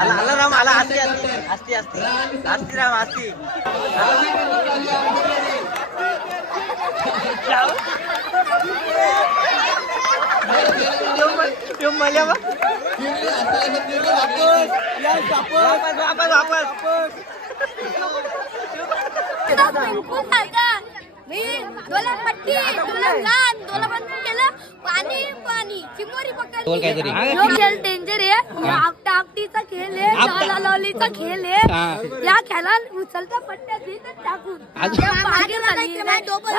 आला आला राम आला असती असती असती असती राम असती मजा वापस वापस मी दोला पट्टी दोला लान दोला बंद केलं पाणी पाणी चिंगोरी पकडली खेळ डेंजर आहे आपटीचा खेळ आहे लाला लॉलीचा खेळ आहे या खेळात उचलता पट्ट्या देत टाकून मागे झाली डोबल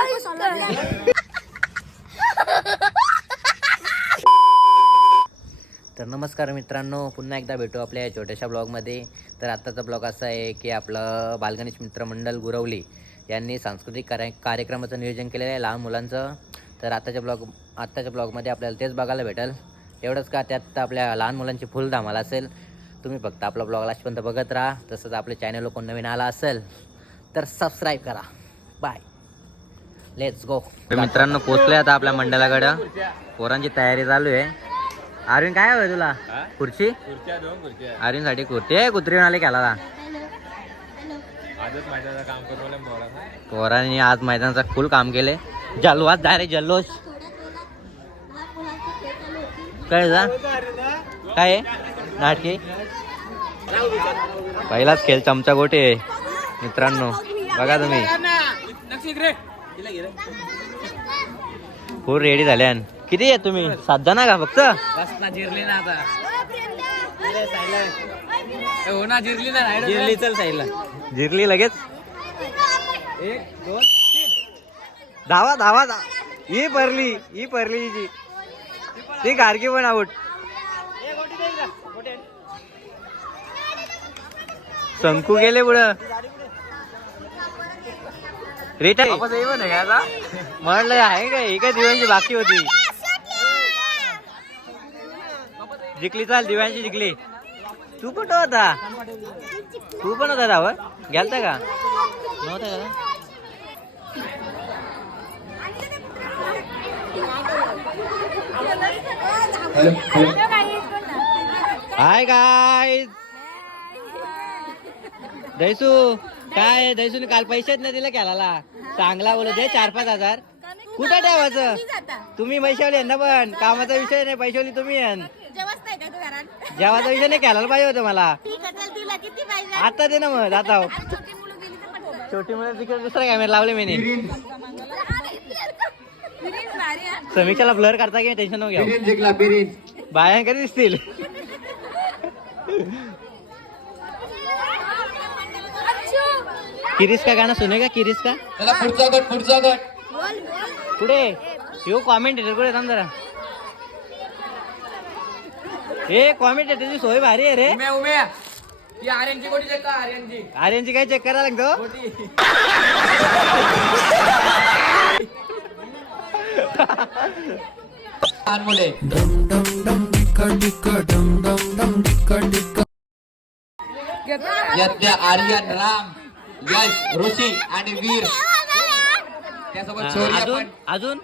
तर नमस्कार मित्रांनो, पुन्हा एकदा भेटू आपल्या छोट्याशा ब्लॉगमध्ये. तर आत्ताचा ब्लॉग असा आहे की आपलं बालगणेश मित्र मंडळ गुरवली यांनी सांस्कृतिक कार्यक्रमाचं नियोजन केलेलं आहे लहान मुलांचं. तर आत्ताच्या ब्लॉगमध्ये आपल्याला तेच बघायला भेटेल. एवढंच का, त्यात आपल्या लहान मुलांची फुल धमाल असेल. तुम्ही फक्त आपला ब्लॉग लास्टपर्यंत बघत राहा. तसंच आपल्या चॅनलवर कोण नवीन आला असेल तर सबस्क्राईब करा. Bye, let's go. मित्रांनो पोचले आता आपल्या मंडळाकडं. पोरांची तयारी चालू आहे. अरविंद काय हवंय तुला? खुर्ची? अरविंद साठी खुर्ची कुत्री आले खेळायला. पोरांनी आज मैदानाचं फुल काम केले. जल्लोष डायरेक्ट जल्लोष. काय काय नाटकी पहिलाच खेळ चमचा गोटे मित्रांनो, बघा तुम्ही फुल रेडी झाल्या. किती आहे तुम्ही? 7 जण का फक्त? जिरली ना आता, हो ना, जिरली ना, जिरली. चल साईडला जिरली लगेच. 1 2 3 धावा धावा. ही परली ती गारकी पण आउट. शंकू गेले पुढं. रिटायर म्हणलं आहे का? एका दिवसांची बाकी होती. जिंकली. चाल दिव्यांची जिंकली. तू कुठं होता? तू पण होता धावत? गेलता का? नव्हता का? Hi guys. दैसू काय? दैसूने काल पैसेच नाही दिले खेळायला. चांगला बोलत आहे. 4-5 हजार कुठं ठेवायचं? तुम्ही पैशावली यांना पण कामाचा विषय नाही. पैशावली तुम्ही जेवाचा विषय नाही. खेळायला पाहिजे होतं मला. आता दे ना मग. आता छोटी मुलं तिकडे दुसरा कॅमेरा लावले मी. समीक्षाला ब्लर करता की टेन्शन घ्या. बाया कधी दिसतील? किरीस का गाणं सुने का? किरीस का? पुढचा गट पुढे यो कॉमेंटेटर कुठे? थांब जरा. हे कॉमेंटेटरची सोय भारी आहे रे. आर्यनची काय चेक करायला लागतो? आर्यन, राम, यश, ऋषी आणि वीर त्यासोबत अजून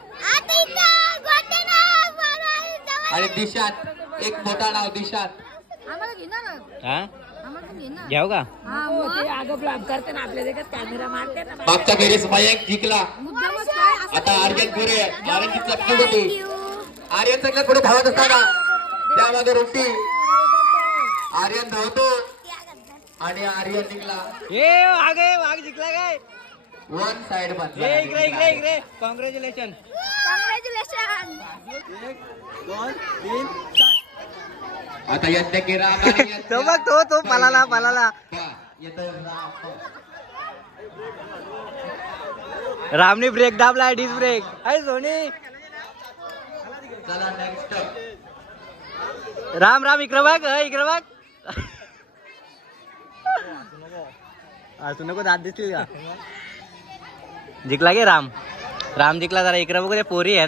आणि दिशात एक मोठा नाव दिशात. घ्याव का? मागच्या फेरीस मयंक जिंकला. आता आर्यन पुढे. आर्यनची चटणी होती. आर्यन सगळ्यात पुढे धावत असताना त्यामागे ऋषी. आर्यन धावतो आणि आर्यन जिंकला. वाघ जिंकला काय? 1 साइड मध्ये. इकडे कॉंग्रॅच्युलेशन. 1 2 3 4. आता यज्ञ केला. तो बघ तो पलाला. रामनी ब्रेक दाबला. डिस ब्रेक आहे सोनी. चला नेक्स्ट. राम इकडे बघ. तू नको दात दिसतील का? जिंकला गे राम जिंकला. जरा इकडे बघ रे पोरी आहे.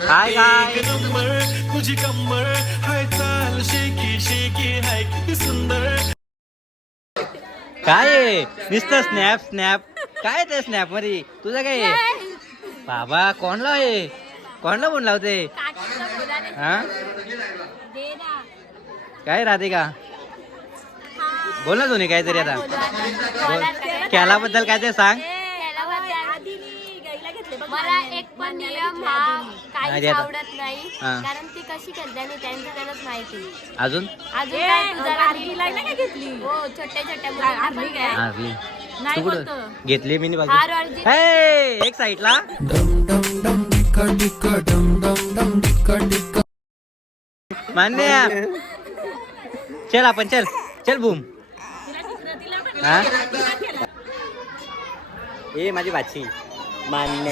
काय काय नुसतं स्नॅप काय ते स्नॅप मध्ये तुझं काय? बाबा कोणला आहे? कोणाला फोन लावते काकीला बोलायला हा दे ना. काय राधिका हा. बोल ना तुम्ही काहीतरी आता बोला. खेळाबद्दल काय ते सांग मला एक पण नियम हा काहीच आधी आता. आवडत नाही हा. कारण ती कशी खेळते आणि त्यांचं त्यांनाच माहिती. अजून अजून काय तू जरा घेतली हो छोट्या छोट्या मुलांना हा, आपली. तू कुठं घेतली मी नाही हार बाकी अर्जित हे, एक साईडला मान्य चल आपण चल चल बूम हा ए माझी बाची मान्य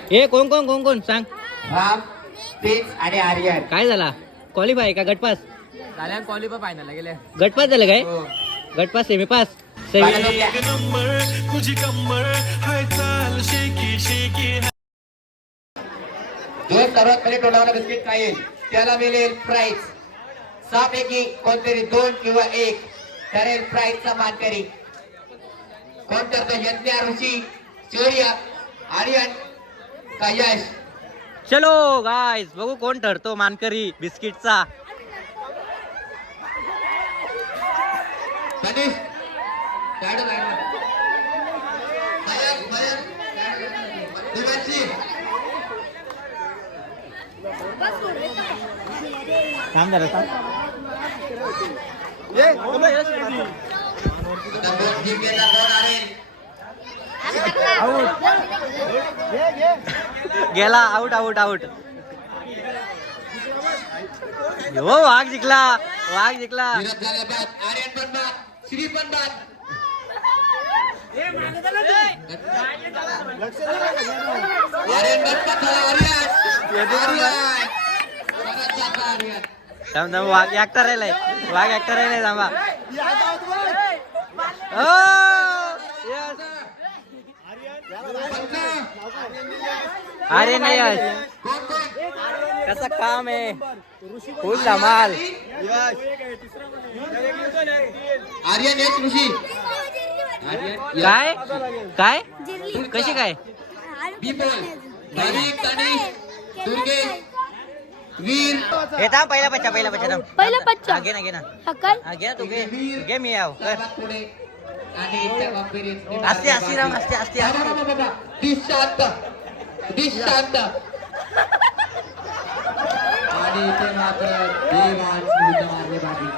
ए कोण कोण कोण कोण सांग राम तेज आणि आर्यन. काय झाला क्वालिफाय का गटपास झाल्या क्वालिफाय फायनल गेले. गटपास झालं काय गटपास सेमी पास सेमी जो सर्वात पहिले तोंडावर बिस्किट खाईल त्याला मिळेल प्राइज. 6 पैकी कोणतरी 2 किंवा 1 ठरेल प्राइजचा मानकरी. कोण ठरतो? यज्ञ, ऋषी, शौर्य, आर्यन का यश? चलो गाइस बघू कोण ठरतो मानकरी बिस्किटचा. तनिष काढ काढ. मयंक मयंक देवांशी थांब जरा थांब. आता बोट जिंकेला कोण आहे? गेला आउट आउट आउट. हो वाघ जिंकला वाघ जिंकला. विरोध झाला बाद. आर्यन पण बाद. श्री पण बाद. आर्यन गटपात झाला. आर्यन परत जातो आर्यन. थांब थांब वाघ ऍक्टर राहिलाय वाघ ऍक्टर राहिलाय थांबा. हो यस अरे नाही यश कोण कोण? कसं काम आहे फुल धमाल. आर्यन एक ऋषी. आर्यन काय काय कशी काय बिपोल भाविक तनिष दुर्गे वीर हे थांब पहिला बच्चा थांब. पहिला बच्चा. हा, घे ना घे ना हक्कल हा, घे ना तू घे घे मी याव कर. सर्वात पुढे आणि त्या कंपेरीत असते असते राम असते असते दिशांत दिशांत आणि इथे मात्र देवांश विरुद्ध मारले बाकी.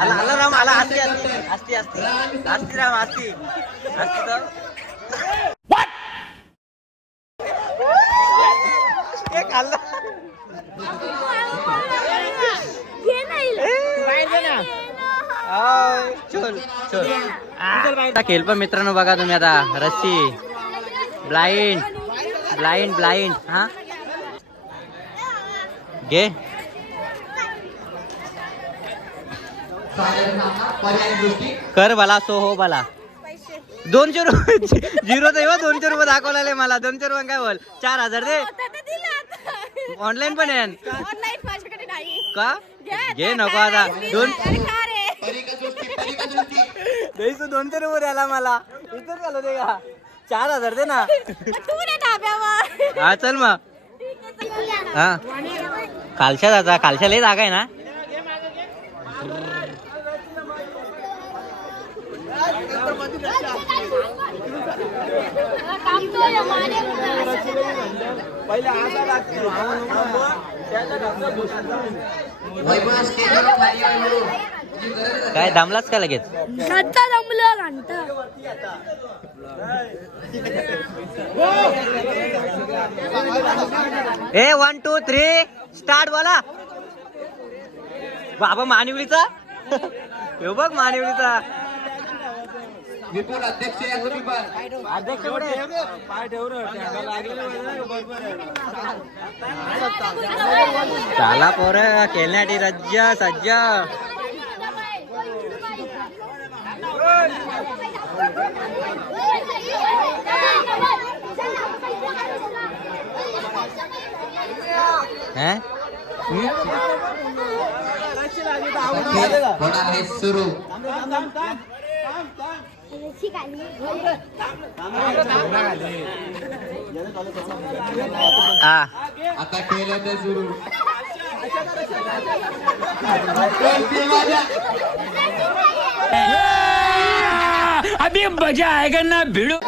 आला आला राम आला असते असते असते असते असते राम असते असते तर एक आला घे नाही चल चल आता खेळ पण मित्रांनो बघा तुम्ही आता रस्सी ब्लाइंड ब्लाइंड ब्लाइंड हा घे पर्याय दृष्टी कर भला सो हो भला 200 रुपये 0 तेव्हा 200 रुपये दाखवले मला 200 रुपये काय बोल 4000 दे ऑनलाईन पण आहे का घे नको आता दोन द्यायचं 200 रुपये द्याला मला इथं चालू दे का 4000 दे ना हा चल मग हा खालच्या जाता खालच्या लई जागा आहे ना काय दमलाच का लगेच घंटा जमलं घंटा ए 1 2 3 स्टार्ट बोला बाबा मानिवलीचा हे बघ मानिवलीचा विपुल अध्यक्ष या तुम्ही पण अध्यक्ष चला पोर खेळण्यासाठी रज्ज सज्ज होणार आहे सुरू. हा आता केलं तर सुरू अभी मजा आएगा ना भिड़ो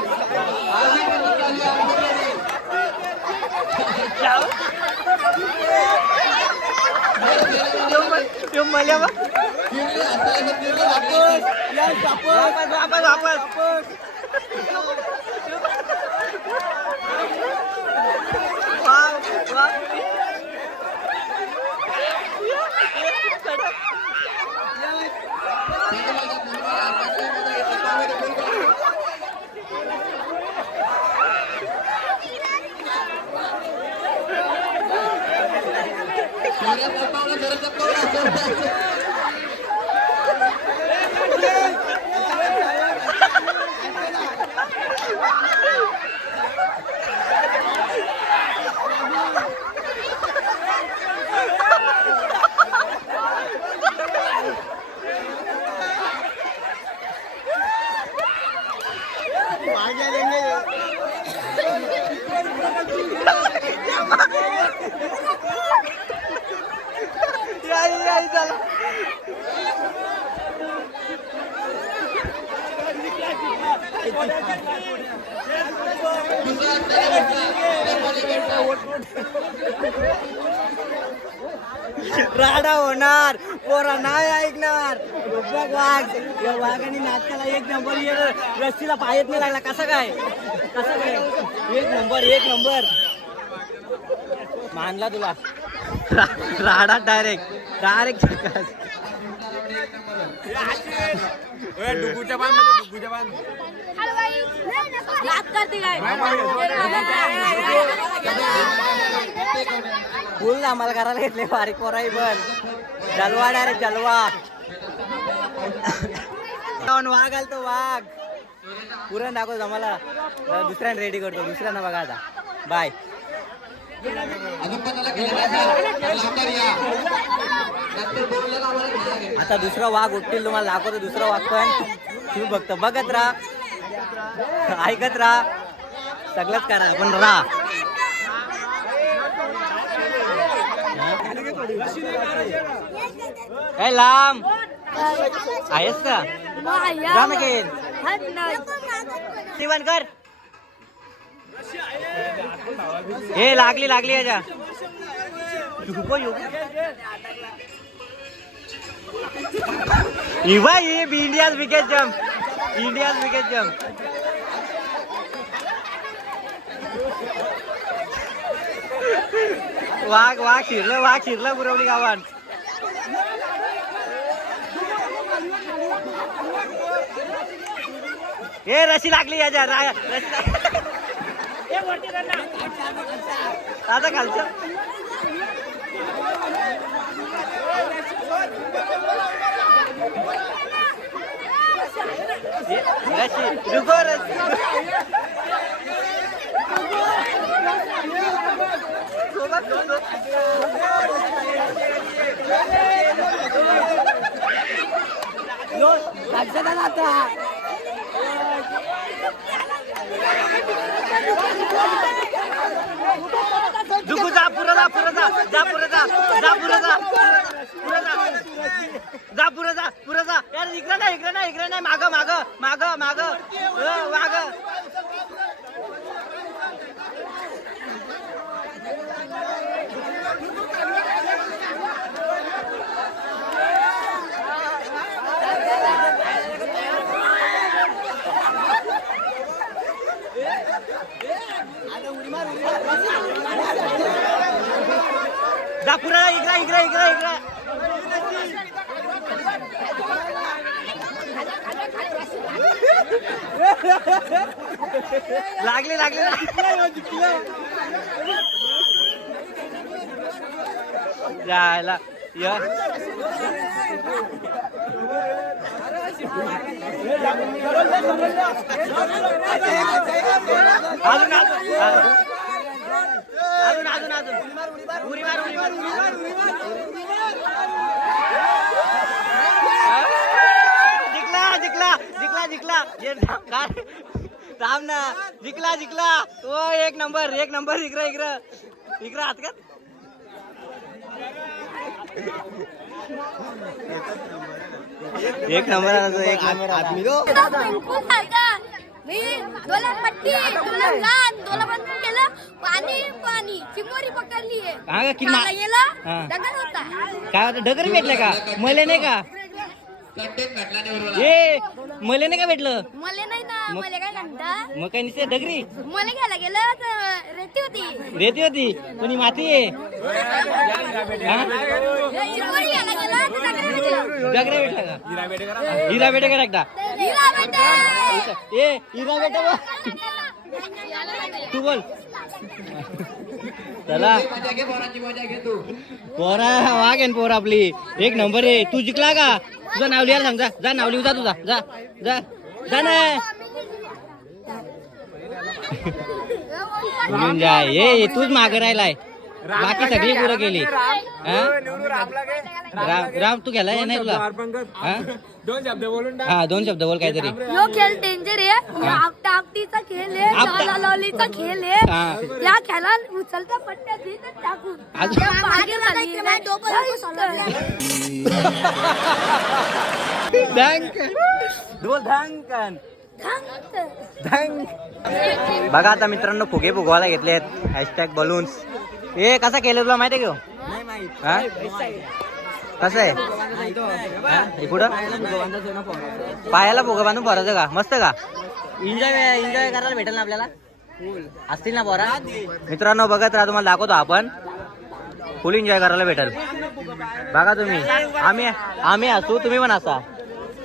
राडा होणार पोरा नाही ऐकणार बघ वाघ या वाघाने नाटकाला एक नंबर रस्सीला पायत नाही लागला कसं काय एक नंबर मानला तुला राडा डायरेक्ट डुगूच्या बांध याद करते काय बोल ना मला करायला घेतले बारीक पोराई पण जलवा डायरेक्ट जलवा वाघ आलतो वाघ पुरण दाखवतो आम्हाला दुसऱ्याने रेडी करतो दुसऱ्यांना बघा आता बाय आता दुसरा वाघ उठतील तुम्हाला दाखवतो दुसरा वाघ पण तुम्ही बघत राहा ऐकत राहा सगळंच करा पण राहा काय लांब आहेस का राम जीवन कर हे लागली याच्या इंडियाज विकेट जम्प वाघ शिरलं गुरवली गावात हे रशी लागली याच्या आता खालचं रशी रुको दुखू जा पुरा जा यार इकडे नाही माग जा पुरा इकडे लागली जायला अजून उडी मार जिंकला जिंकला ये थांब ना जिंकला तो एक नंबर इकडं हात कर एक नंबर आदमी मी दोला पट्टी दोला लान दोला बंद केलं पाणी चिंगोरी पकडली हा का दगड होता काय होतं ढगर भेटलं का मले नाही का कंटेंट भेटला नाही बरोबर ए मले नाही का भेटलं मला नाही ना मला काय म्हणता मग काय निश्चित डगरी मला घ्यायला गेलं तर रेती होती रेती होती कोणी माती आहे चिंगोरी घ्यायला गेलं तर दगड भेटलं. डगरे भेटला का हिरा भेटे का एकदा हिरा भेटला. ए हिरा भेटे तू बोल चला मजा घे पोरांची मजा घे तू पोरा वाघ आहे पोर आपली एक नंबर आहे तू जिंकला का तुझं नाव लिहायला सांग जा नाव लिहू जा तुझा जा ना लिहून जा ये तूच मागे राहिलाय बाकी सगळी पुरं केली राम तू गेला नाही तुला हा 2 शब्द बोल काहीतरी यो खेळ डेंजर आहे आपटा आपटीचा खेळ आहे लाला लालीचा खेळ आहे या खेळात उचलता पट्ट्या देत टाकून मागे झाली नाही डोकं बघा आता मित्रांनो फुगे फुगवायला घेतले आहेत हॅशटॅग बलून्स हे कसा केलं तुला माहिती आहे का कसं आहे कुठं पायाला फुगा बांधून भरायचं का मस्त का एन्जॉय करायला भेटेल ना आपल्याला असतील ना पोरा मित्रांनो बघत राहा तुम्हाला दाखवतो आपण फुल एन्जॉय करायला भेटेल बघा तुम्ही आम्ही असू तुम्ही पण असा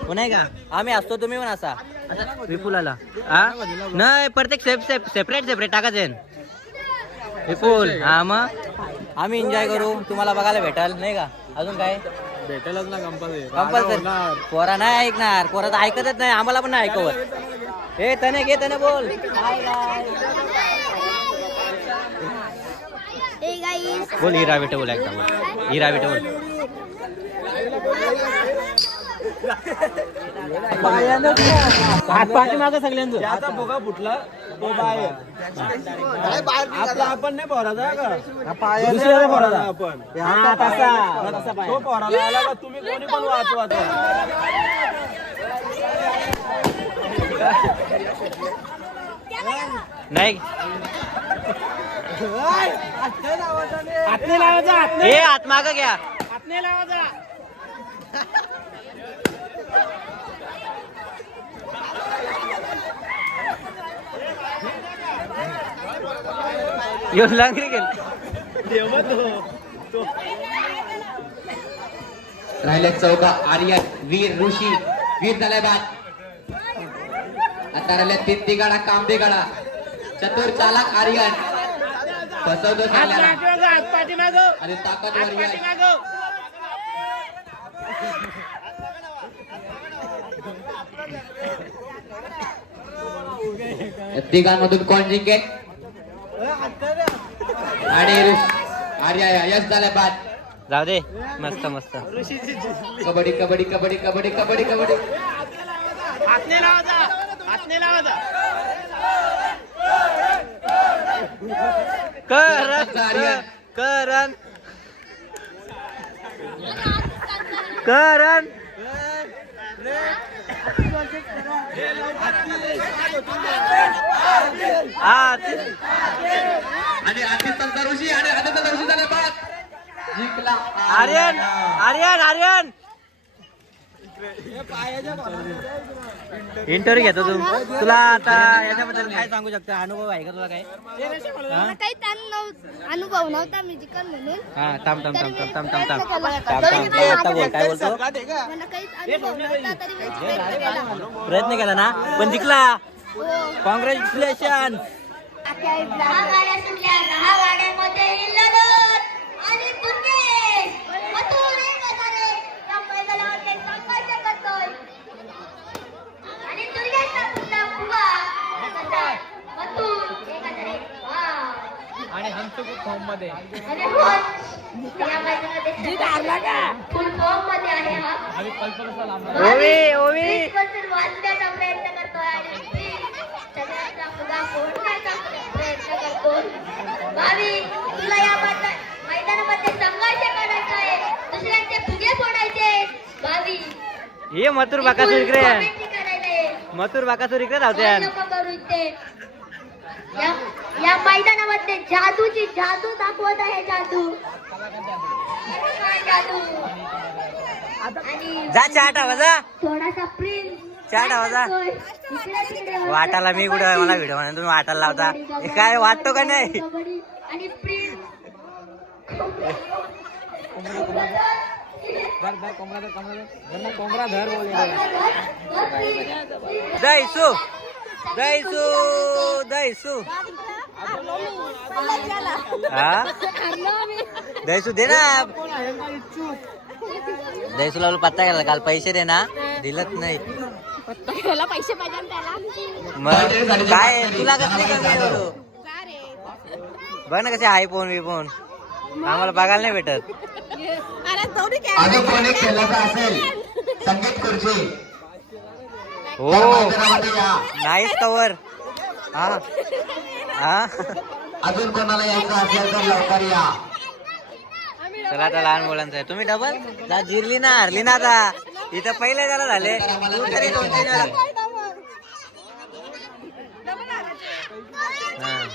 नाही का आम्ही असतो तुम्ही पण असा विपुलाला नाही प्रत्येक सेपरेट टाकायचं विपुल हा मग आम्ही एन्जॉय करू तुम्हाला बघायला भेटाल नाही का अजून काय भेटेलच ना कंपल्सरी पोरा नाही ऐकणार पोरा तर ऐकतच नाही आम्हाला पण नाही ऐकवत हे तने बोल बोल हिरा बेटे बोल एकदम हिरा बेटे बोल पाठी माग सगळ्यांचं आता बघा फुटला तो बाहेर आपण नाही पोराचा का दुसऱ्याला पोराचा आपण तो पोराला आला का तुम्ही कोणी पण वाचवा नाही हे हात माग घ्या येऊन लागली राहिले चौका आर्यन वीर ऋषी वीर झालाय बाद आता राहिले 3 तिगाडा काम बिगाडा चतुर चालक आर्यन फसवतो चालला आणि ताकदवर तिघांमधून कोण जिंकेल आणि आर्या यश झालाय बाद जाऊ दे मस्त कबड्डी कबड्डी कबड्डी कबड्डी कबड्डी कबड्डी करण आणि आदित्य ऋषी आणि आदित्य ऋषी झाले बाद जिंकला आर्यन इंटरव्ह्यू घेतो तुला आता याच्याबद्दल काय सांगू शकता अनुभव आहे का तुला काय मला काही अनुभव नव्हता म्युझिकल म्हणून हा थांब बोल काय बोलतो मला काहीच अनुभव नव्हता तरी मी प्रयत्न केला. प्रयत्न केला ना पण जिंकला कॉंग्रॅच्युलेशन अरे हो. या मैदानामध्ये फुल फॉर्म मध्ये आहे हा. प्रिन्सिपल वाचण्याचा प्रयत्न करतोय आणि सगळ्यांचा मुद्दा फोडण्याचा प्रयत्न करतो. भावी तुला या मैदानामध्ये संघर्ष करायचा आहे, दुसऱ्यांचे फुगे फोडायचे. भावी ये मथुर बाकासूर इकडे कॉमेंट्री करायला आहे. मथुर बाकासूर इकडे धावते नको करू इथे. या मैदानामध्ये जादूची जादू दाखवत आहे. जादू जादू आणि जा चाट आवाजा थोडासा प्रिन्स चाट आवाजा वाटाला मी कुठं मला व्हिडिओ म्हणून तुम्ही वाटायला लावता हे काय वाटतो का नाही आणि प्रिन्स दैसू दैसू दैसू हा दैसू दे ना दैसू लावलं पत्ता गेला काल पैसे दे ना दिलत नाही पैसे पाहिजे त्याला. मग काय तुला कसली कमी एवढं बघ ना कसे आयफोन विफोन आम्हाला बघायला नाही भेटत. अजून कोणी खेळायचा असेल संगीत खुर्ची हो मैदानामध्ये या. नाईस कवर हा हा अजून कोणाला यायचं असेल तर लवकर या. चला आता लहान मुलांचं आहे तुम्ही डबल जा जिरली ना हरली ना आता इथं पहिले जरा झाले तू तरी 2-3 वेळा. हा.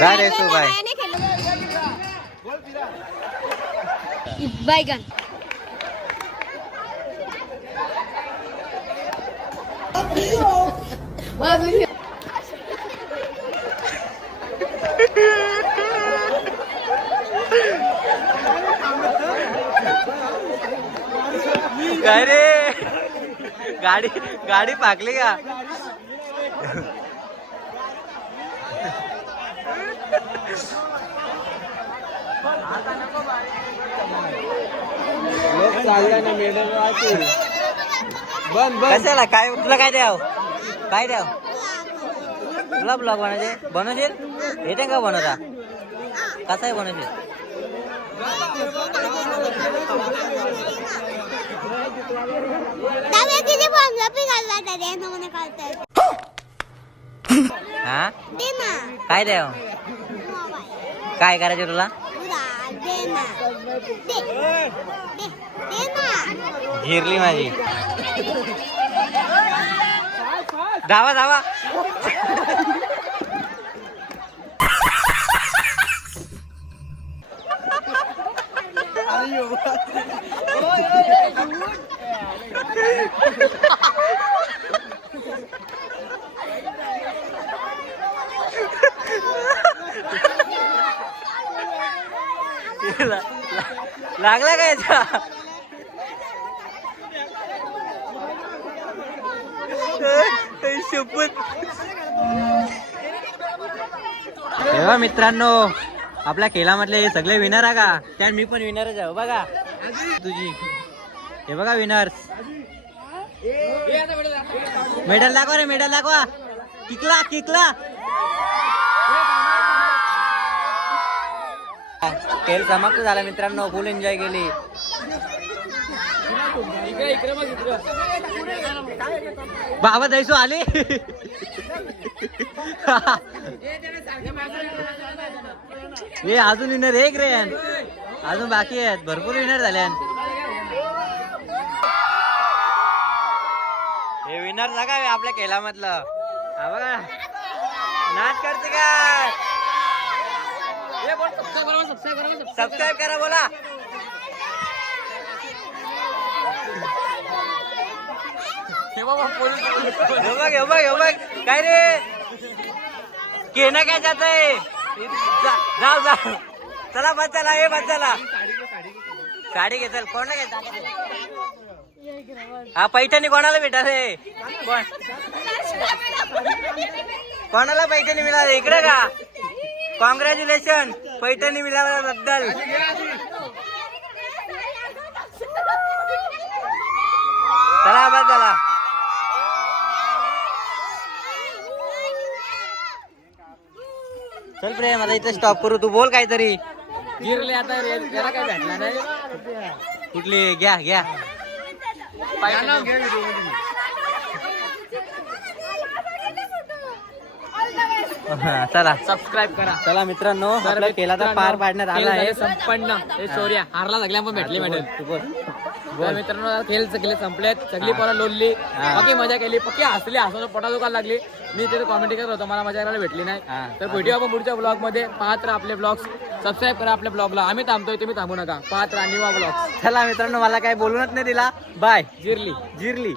जा रे तू बाय बैगन काय रे गाडी गाडी पाकली का लोक चाललाय ना मेडल बंद बंद कशाला काय तुला काय द्याव काय द्याव तुला ब्लॉग बनवशील येते का बनवता कसा आहे बनवशील हा काय द्याव काय करायचं तुला झिरली माझी धावा धावा लागला काय शपथ तेव्हा मित्रांनो आपल्या खेळामधले हे सगळे विनर आहे का त्यात मी पण विनरच आहे बघा तुझी हे बघा विनर्स मेडल दाखवा रे मेडल दाखवा किकला किकला खेळ समाप्त झाला मित्रांनो फुल एन्जॉय केली बाबा दैसू आले हे अजून विनर एक रे अजून बाकी आहेत भरपूर विनर झाले हे विनर जागा आपल्या खेळामधलं हा बघा नाच करते काय सबस्क्राईब करा बोला बघ काय रे केना काय जात आहे जाऊ जाऊ चला बस चला हे बस चला साडी घे चल कोण घे हा पैठणी कोणाला भेटा रे कोणाला पैठणी मिळाली इकडे का कॉंग्रॅच्युलेशन पैठणी मिळाल्याबद्दल चला बस चला चल प्रेम आता इथे स्टॉप करू. तू बोल काहीतरी. गिरले आता याला काय भेटला नाही. कुठली घ्या घ्या. चला सबस्क्राईब करा. चला मित्रांनो आपला केला तर पार पाडण्यात आला आहे. संपन्न हे चोऱ्या हारला सगळ्या पण भेटली मॅडम. तू बोल. तर मित्रांनो खेळ सगळे संपलेत. सगळी पोरं लोलली. बाकी मजा केली. पक्की हसली. हसून पोटा दुखायला लागली. मी तिथे कॉमेडी करत होतो. मला मजा करायला भेटली नाही. तर भेटूया आपण पुढच्या ब्लॉग मध्ये. पाहत राहा आपले ब्लॉग्स. सबस्क्राईब करा आपल्या ब्लॉगला. आम्ही थांबतोय तुम्ही थांबू नका. पाहत राहा निवा ब्लॉग. चला मित्रांनो मला काय बोलूनच नाही दिला. बाय. जिरली. जिरली.